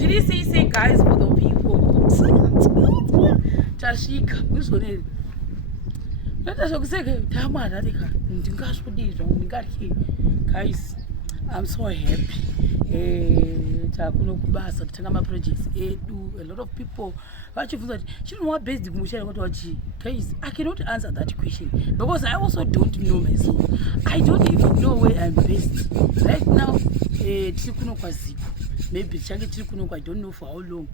Really say guys for the people. Tashika, who's on it? Let us say, guys, I'm so happy. Projects, a lot of people. Guys, I cannot answer that question because I also don't know myself. I don't even know where I'm based right now. Maybe I don't know for how long.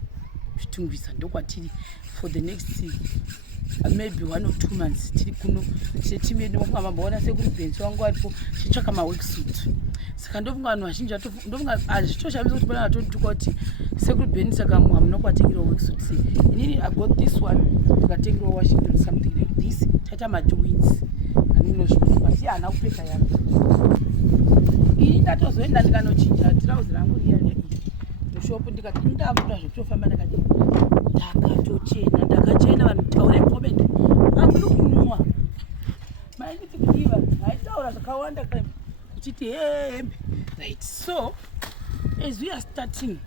For the next maybe 1 or 2 months. She check my worksuit. I'm I got this one, I take Washington, something like this. Tata my twins. And you know, yeah, now pick I am. That was when that got no change. I was around here. The shop in the Katinda, to family. I'm looking more. My little giver, I told us a Kawanda claim. Right, so as we are starting,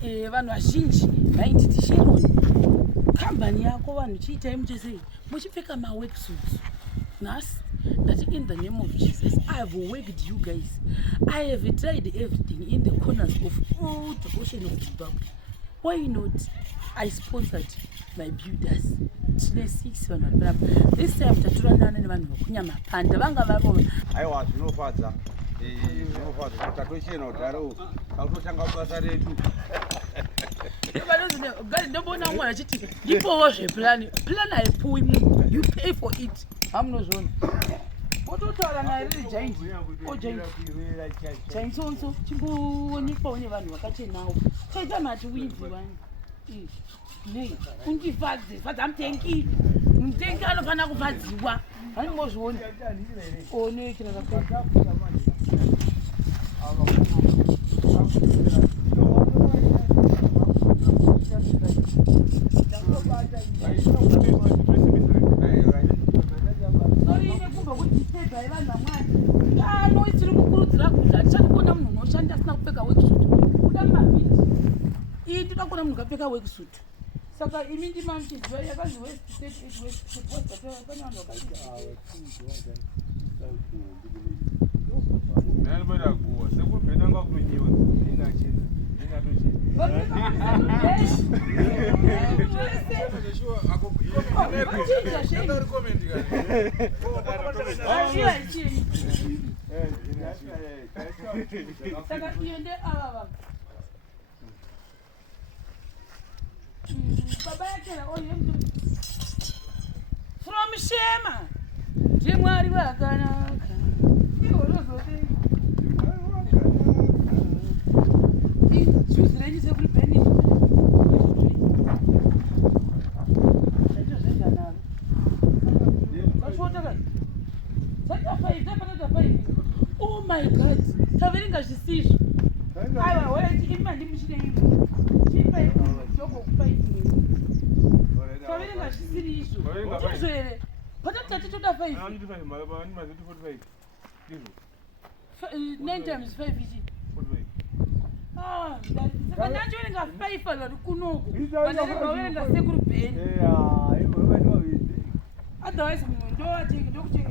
Van Washinji, 90 Sharon, company, Yakovan, she time to say, Mushi pick up my worksuits. Nas, that in the name of Jesus, I have worked you guys. I have tried everything in the corners of all the ocean of Zimbabwe. Why not? I sponsored my builders. This time, Taturana and Kunyama, and the Banga. I was no father. No father. Tatoshi or Daro. How to Tanga Pasare. You was a plan. Plan I pull you pay for it. I'm no zone. What do I really change? Oh, change also. Chibu, when you phone you catching now. Say them at win one. But I'm thinking, think out of another fat. I was one. Oh, nature of a Saka imindi manchi very west state is west from Shema, Jimwari Wakana. Choose ladies every penny. Oh my God, Saveringa Shish. I was waiting in my limited. But that's 9 times 5 is it? Ah, that's not doing a 5 for the Kuno. Otherwise, don't take it.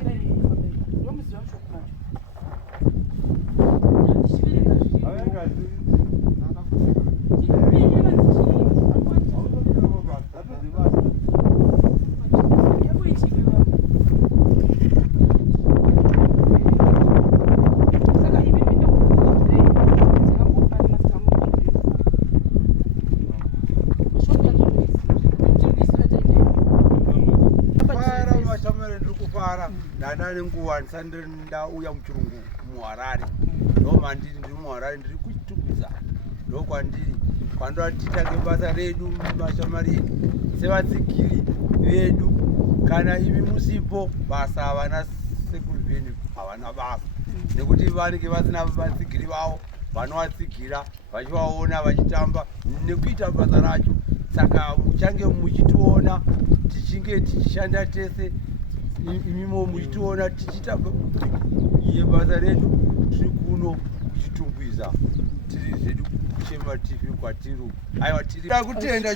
Nguwa nsandenda uya muchirungu muHarare ndoma ndiri muHarare ndiri kuchitumiza ndokwandiri kwandatitange basa redu mashamari sevatsigiri vedu kana imi musipo basa havana sekurivheni havana basa nekuti vanenge vasina vatsigiri vavo vanovatsigira vachivaona vachitamba nekuita basa racho saka muchange muchitiona tichinge tichishanda tese imimo muchitiona tichita basa redu tiri kuno kuchitungwiza tiri zvedu kushema TV kwatiri aiwa tiri kutenda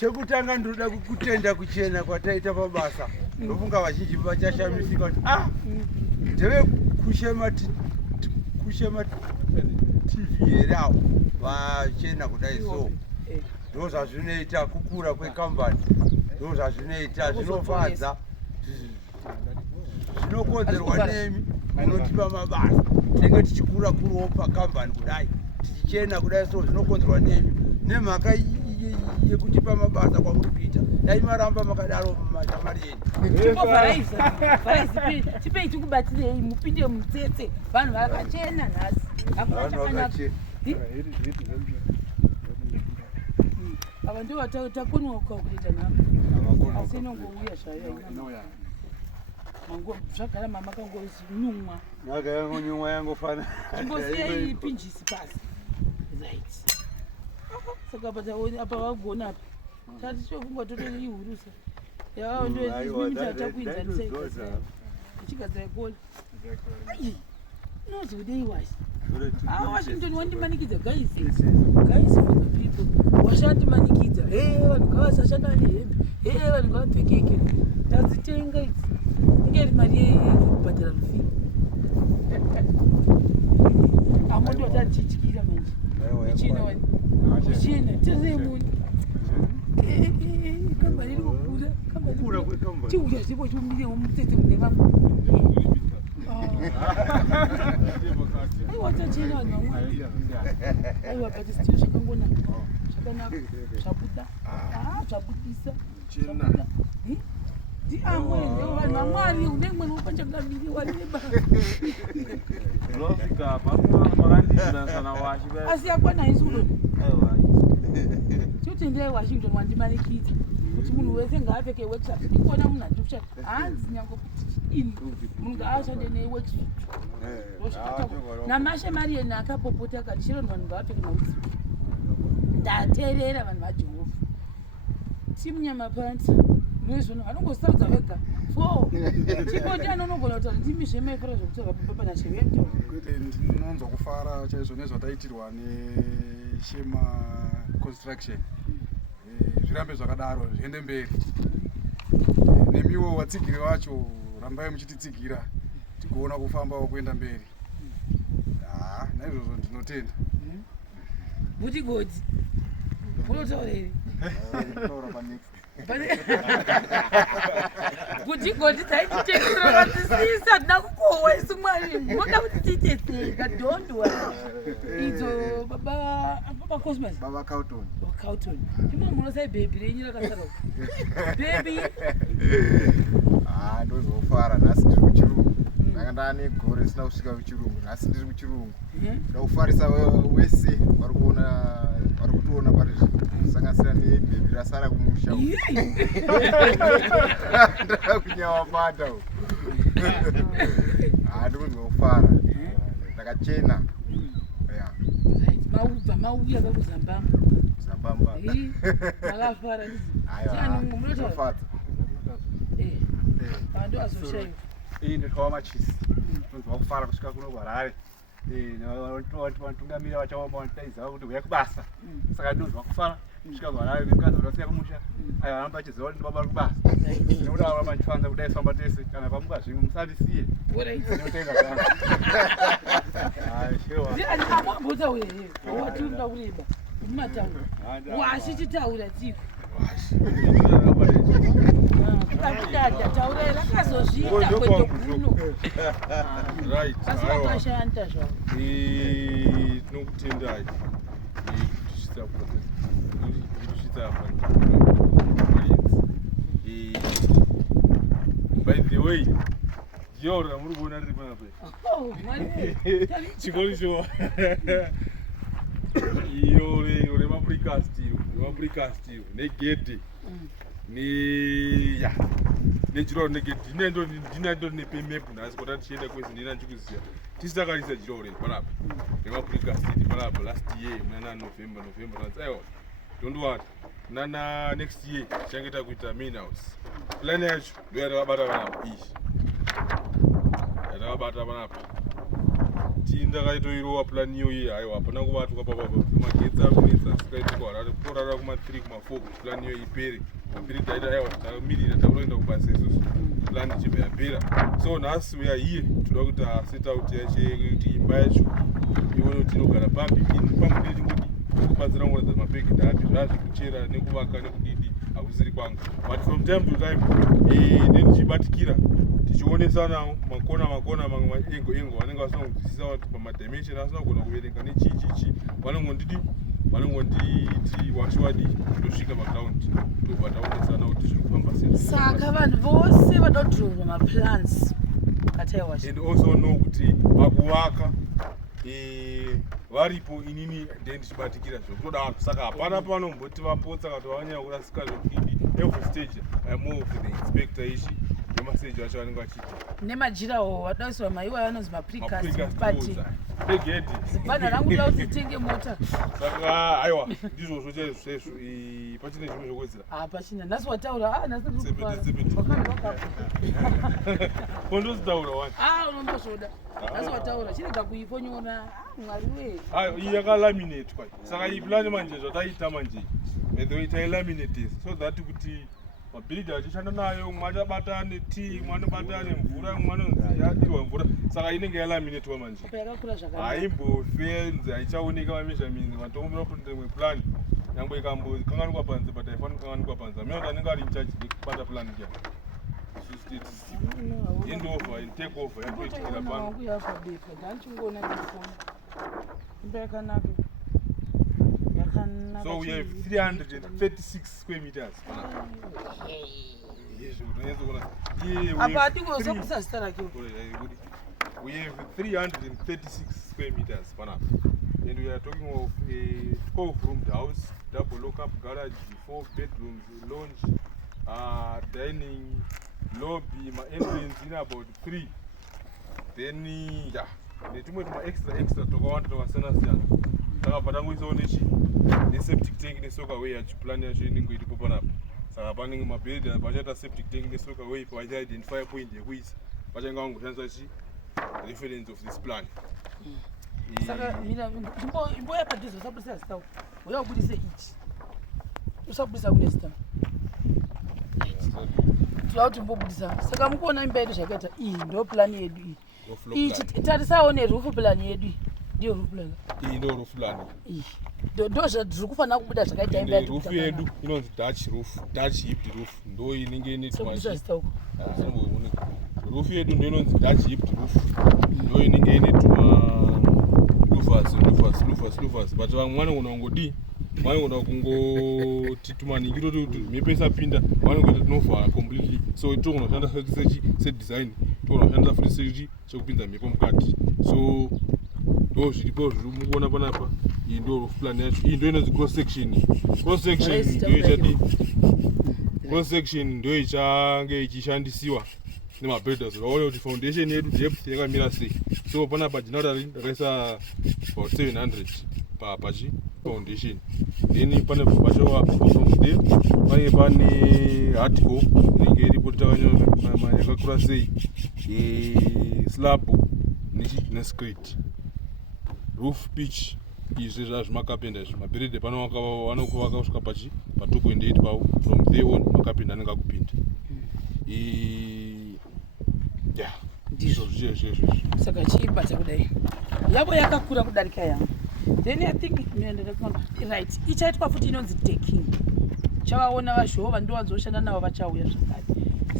chekutanga ndoda kutenda kuchena kwataita pabasa ndofunga vazhinji vachashamisika kuti ndeve kushema TV here avo vachena kudai so ndo zvazvinoita kukura kwekambani ndo zvazvinoita zvinofadza zvinokonzerwa nemi munotipa mabasa tinenge tichikura kuriwo pakambani kudai tichichena kudai so zvinokonzerwa nemi nemhaka yekutipa mabasa kwamuri kuita dai maramba makadaro mashamari yenyu chipei tikubatirei mupinde mutsetse vanhu vakachena nhasi hakuna chakanaka ava ndo vatakonoka kuita nhamo asi inongouya zvayo zvagara mama kangozinyumwa nhaka yangonyumwa yangofana timbosiyai pinjisi pasi right saka apa vagona apa tati chofunga totoihurusa yava ndoimimitakuinzanisai ichigadzira ikoli inozodei wasi washington wandimanikidza guys for the people washandimanikidza vanhu ngavasashanda nehembe vanhu ngavapfekeke tadzitenga idzi ingeri mari yekubhadhara rufi amondo tatityira manje ichina wani uchina teremoni kambani iri kukura chiuya zipo chiumirewo mutsetse mune vamwe aiwa tachena vanhu vamwari aiwa but still zvakangonaka zvakanaka zvabuda zvabudisa ndiamwene vanhu vamwari unenge mwana wapachangamiri wareba asi yakwana isuloni chotendai washington wandimanikidza kuti munhu wese ngaapfeke workshop ndikuona munhu handikushanda hanzi nyange kuti ini munhu ngaashande neworkshop namashe mari yeni akapopota akati chironi vanhu ngaapfeke maweksuit ndateerera vanhu vajehovha timunyamapanza nezvino vanongosarudza vega 4 chipoti anonogona kutaura ndimi zvemaifara zvokutaura papana chevemto ndinonzwa kufara chaizvo nezvataitirwa neshema construction zvirambe zvakadaro zviende mberi nemiwo vatsigiri vacho rambai muchititsigira tigoona kufambawo kuenda mberi naizvozvo ndinotenda buti godzi unotaurei kuti godi taititeksera vatisisa tida kukohwa isu mwari moda kuti tiiteseka dhondwa idzo baba cosmas baba Cauton chimwe munosai bhebhi renyu rakasara bhebhi ndozofara nhasi ndiri kuchirungu ndanga ndane gore risina kusvika kuchirungu nhasi ndiri kuchirungu ndakufarisa wese vari kutoona pari kusanganisira nebhebhi rasara kumusha ndakunyawapata ndikunzwa kufara ndakachena maubva mauya kakuzambamba makafara munofadza ando azoshaiwa ndotwava machisi ndonzwa kufara kusvika kuno kwarare vanotungamira vachaoma vanotaiziva kuti uya kubasa saka ndinonzwa kufara kusvika kwarare nemukadzi vakasiya kumusha aiva vanamba vachiziva kuti ndibaba vari kubasa nekuti ava mandifanza kudai famba tese kana pamuka zvimwe musandisiye ndinotenga amwambotaura here watiuda kureba mumataura wachititaura tiko kudada taura rakazozviita kwetokuno asi vakashanda zvavo tinokutendai by the way joro ramuri kuona riri panapa chikolicho iyo remapurikasti negedhe nejiroro negedhe ndinandori nepemepu nhasi kota tichienda kwese ndina ndichikuziva tisitakarisa jiroro panapa remapurikasti panapa last year munana november aiwa ndondowata nana next year tichangeta kuita main house plan yacho ndo yatakabata panapa iyi yatakabata panapa kuti ndakaitoirowa plani iyoyi haiwa hapana kuvatwa magetsi akunetsa sikaitwa kutorara kuma3 kuma4 kuti plani iyoyi ipere mabhiri taita aiwa takamirira takutoenda kubasa isusu plani ichibva yapera so nhasi uya iye toda kuti set out yache kuti imba yacho ione kuti inogara papi pamudii tingodi kubatsira kuratidza mapekidhi api zvazvekuchera nekuvaka nekudidi hakusiri kwangu but from time to time ndichibatikira tichionesanawo makona mamwe maengo vanenge vasina kunzwisisa kuti pamadimension asina kugona kuverenga nechichichi vanongonditi washiwadi kutosvika paground tobva taonesana kuti zviri kufamba sei. Saka vanhu vose vanodhirowa maplans kataiwa and also know kuti pakuvaka varipo inini ndichibatikira zvekutodaro saka hapana panomboti vapotsa kuti vanyanya kurasika zvekudidi every stage more of the inspector ichi nemaseji vacho vanenge vachiita nemajirawo wadasiwa maiwa vanonzi maprecast pegedhi zibhana rangu rauti titenge mota saka aiwa ndizvozvo chaizvo pachine zvimwe zvokwedzera pachina nhasi wataura nhasi kondozitaura wani unombozvoda nhasi wataura chirega kuiponyora mwari wee iyi yakalaminatwa saka iyi plani manje zvataita manje tailaminate so that kuti mabhilidhi achishanda nayo mwe achabata netii mwe anobata nemvura mwe anonzi yadirwa mvura saka inenge yalaminatwa manje haimbofenzi haichaoneka mamezhamini vatombera kuti mweplan nyangwe ikambokanganikwa panze but haifani kukanganikwa panze amina kuti anenge ari inchaji nekubata plan kya endova take over yatoitikira pano so we have 336 square meters. We have 336 square meters, and we are talking of a 12-roomed house, double lock-up garage, 4 bedrooms, lounge, dining, lobby, my entrance in about 3. Then, yeah, extra tokawanda tokasiyana-siyana. Saka patangoisawo neseptic tank nesoka-way yacho plan yacho inenge iripo panapa saka panenge mabhiridhi pachaita septic tank nesoka-way pacha-identify point yekuisa pachange vangoshandisa reference of this plan. Saka mina imbo yapadhiza usabudisa zitawo uya ubudise ichi usabudisa kune zitawo tauti mbobudisa saka mukuona imba yedu zvakaita iyi ndo plan yedu iyi tarisawo nerufu plan yedu ndiyo rufu plan iyi ndo rufu plan ndo zviri kufanira kubuda zvakaita imba yedu rufu yedu inonzi Dutch hipped roof ndo inenge rufu yedu ndo inonzi Dutch hipped roof ndo inenge ine louvers but vamwe vanogona kungodi vanogona kungoti tumaningiro kuti mhepo isapinda vanogona tinovhara completely so togona kushandisa sedesign togona kushandisa futi sechi chekupinza mhepo mukati so ndo zviripo zviri mukuona panapa iyi ndo roof plan yacho iyi ndo inonzi cross section ndo ichange ichishandisiwa nemabuilders vaone kuti foundation yedu depth yakamira sei so panapa generally ndakaisa about 700 pachi foundation then pane pacho from there panenge pane article inenge iripo takanyora yakakura sei slab nescrete roof pitch izvi zvazvimakapenda izvi mabhiridhi pano vanokuvaka kusvika pachi pa2.8 pavo from there on makapenda anenge akupinda yeah ndizvo zvichezvezvo saka chiibata kudai yavo yakakura kudarika yangu then I think right ichaitwa futi inonzi decking chavaona vazhova ndovanzoshanda navo vachauya zvakare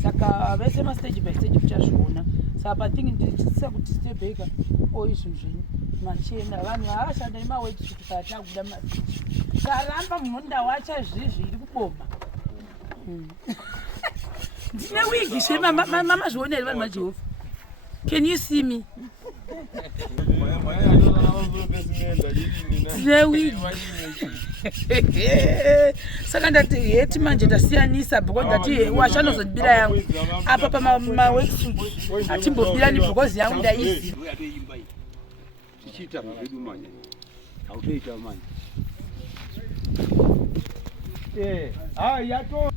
saka vese mastage by stage kuchazviona saka I think ndichisisa kuti stebeka oizvinhu zvenyu machena vanhu havashanda nemaworkshop sataguda mapichi saramba mhunda wacha zvizvi iri kuboma ndine wigi mamazvioneri vanhu vajehovha can you see me ndine wigi saka ndati heti manje ndasiyanisa because ndati washanozodibira yangu apa pamaworksuit hatimbobirani because yangu ndaizi tichiita zvedu manje hautoita manje yato